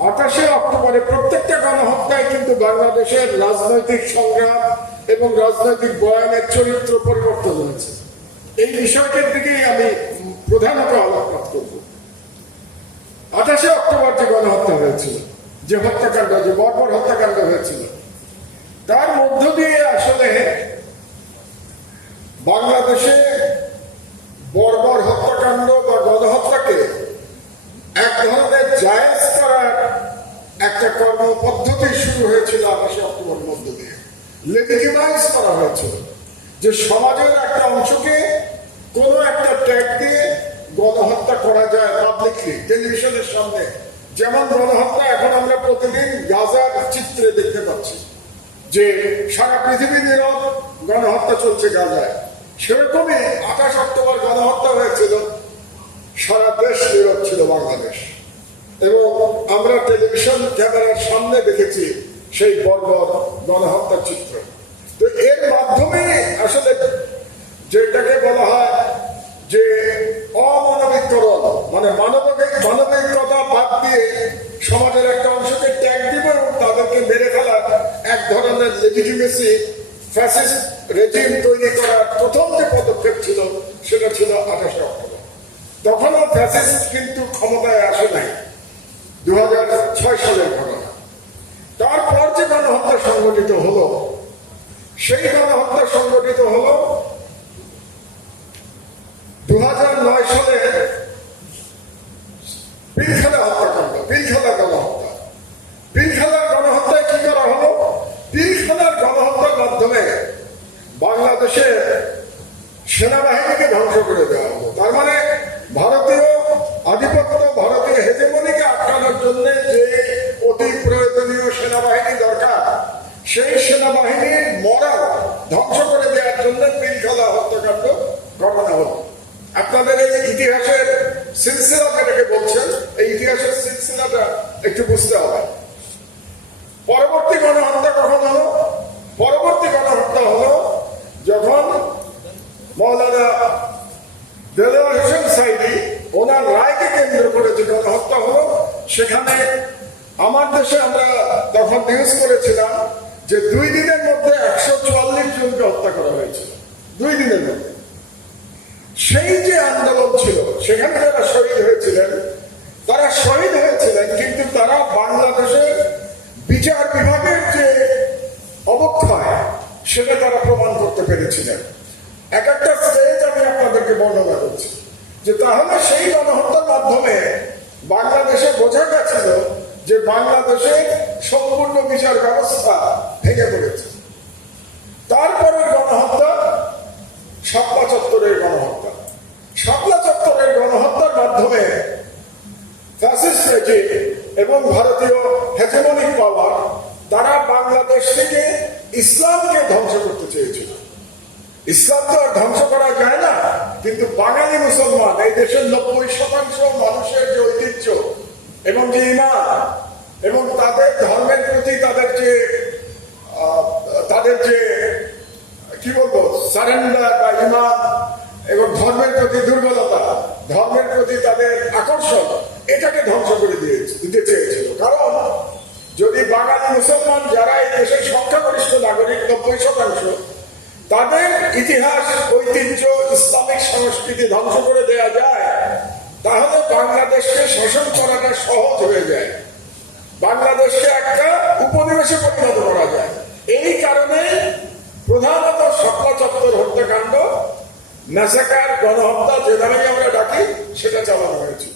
আঠাশে অক্টোবরে প্রত্যেকটা গণহত্যায় কিন্তু বাংলাদেশের রাজনৈতিক সংগ্রাম এবং রাজনৈতিক বয়ানের চরিত্র পরিবর্তন হয়েছে। এই বিষয়টির দিকেই আমি প্রধানত আলোকপাত করব। আঠাশে অক্টোবর যে গণহত্যা হয়েছিল, যে হত্যাকাণ্ড, যে বর্বর হত্যাকাণ্ড হয়েছিল, তার মধ্য দিয়ে আসলে বাংলাদেশে বর্বর হত্যাকাণ্ড বা গণহত্যাকে এক ধরনের জায়েজ করার কর্মপদ্ধতি শুরু হয়েছিল আঠাশে অক্টোবর মধ্য দিয়ে। লেজিটিমাইজ করা হয়েছিল যে সমাজের একটা অংশকে কোনো একটা ট্যাগ দিয়ে গণহত্যা করা যায় পাবলিকলি টেলিভিশনের সামনে। যেমন গণহত্যা এখন আমরা প্রতিদিন গাজার চিত্রে দেখতে পাচ্ছি যে সারা পৃথিবী নীরব গণহত্যা চলছে গাজায়। সেরকমই আঠাশ অক্টোবর গণহত্যা হয়েছিল, সারা দেশ নীরব ছিল বাংলাদেশ। এবং আমরা টেলিভিশন ক্যামেরার সামনে দেখেছি সেই বর্বর গণহত্যার চিত্র। তো এর মাধ্যমে আসলে যেটাকে বলা হয় যে অমানবিকরণ মানে মানবিক, মানবিকতা বাদ দিয়ে সমাজের একটা অংশকে ট্যাগ দিব এবং তাদেরকে মেরে ফেলার এক ধরনের লেজিটিমেসি ফ্যাসিস্ট রেজিম তৈরি করার প্রথম যে পদক্ষেপ ছিল, সেটা ছিল আঠাশে অক্টোবর। তখনও ফ্যাসিস্ট কিন্তু ক্ষমতায় আসে নাই। সালের ঘটনা। তারপর যে গণহত্যা সংগঠিত হলো, সেই গণহত্যা সংগঠিত হলো দু সালে পিলখানা হত্যাকাণ্ড পিলখানা গণহত্যা। পিলখানার গণহত্যায় কি করা হলো? পিলখানার গণহত্যার মাধ্যমে বাংলাদেশের সেনাবাহিনীকে ধ্বংস করে দেওয়া হলো। তার মানে হত্যাকাণ্ড ঘটনা হলো। আপনাদের এই ইতিহাসের সিলসিলা বলছেন, এই ইতিহাসের সিলসিলাটা একটু বুঝতে হবে। পরবর্তী গণহত্যা কখন হলো? পরবর্তী গণহত্যা হলো যখন মৌলানা দেলোয়ার হোসেন সাইদি ওনার রায়কে কেন্দ্র করে যে গণহত্যা হলো, সেখানে আমার দেশে আমরা তখন নিউজ করেছিলাম যে দুই দিনের মধ্যে একশো চুয়াল্লিশ জনকে হত্যা করা হয়েছিল। দুই দিনের মধ্যে। সেই যে আন্দোলন ছিল, সেখানে যারা শহীদ হয়েছিলেন, তারা শহীদ হয়েছিলেন, কিন্তু তারা বাংলাদেশের বিচার বিভাগের যে অবক্ষয়, সেটা তারা প্রমাণ করতে পেরেছিলেন। এক একটা স্টেজ আমি আপনাদেরকে বর্ণনা করছি যে তাহলে সেই গণহত্যার মাধ্যমে বাংলাদেশে বোঝা গেছিল যে বাংলাদেশে সম্পূর্ণ বিচার ব্যবস্থা ভেঙে পড়েছে তারপরের গণহত্যা শাপলা চত্বরের গণহত্যা শাপলা চত্বরের গণহত্যার মাধ্যমে ফ্যাসিস্ট রেজিম এবং ভারতীয় হেজেমনিক পাওয়ার তারা বাংলাদেশ থেকে ইসলামকে ধ্বংস করতে চেয়েছিল। ইসলাম তো আর ধ্বংস করা যায় না, কিন্তু বাঙালি মুসলমান, এই দেশের নব্বই শতাংশ মানুষের যে ঐতিহ্য এবং যে ইমান এবং তাদের ধর্মের প্রতি তাদের যে তাদের যে, কি বলব সারেন্ডার বা ইমান এবং ধর্মের প্রতি দুর্বলতা, ধর্মের প্রতি তাদের আকর্ষণ, এটাকে ধ্বংস করে দিয়েছে, দিতে চেয়েছিল। কারণ যদি বাঙালি মুসলমান যারা এই দেশের সংখ্যাগরিষ্ঠ নাগরিক, নব্বই শতাংশ, তাদের ইতিহাস, ঐতিহ্য, ইসলামিক সংস্কৃতি ধ্বংস করে দেয়া যায়, তাহলে বাংলাদেশকে শাসন করাটা সহজ হয়ে যায়। বাংলাদেশকে একটা উপনিবেশে পরিণত করা যায়। এই কারণে প্রধানত শাপলা চত্বর হত্যাকাণ্ড, ম্যাসাকার গণহত্যা, যে নামে আমরা ডাকি, সেটা চালানো হয়েছিল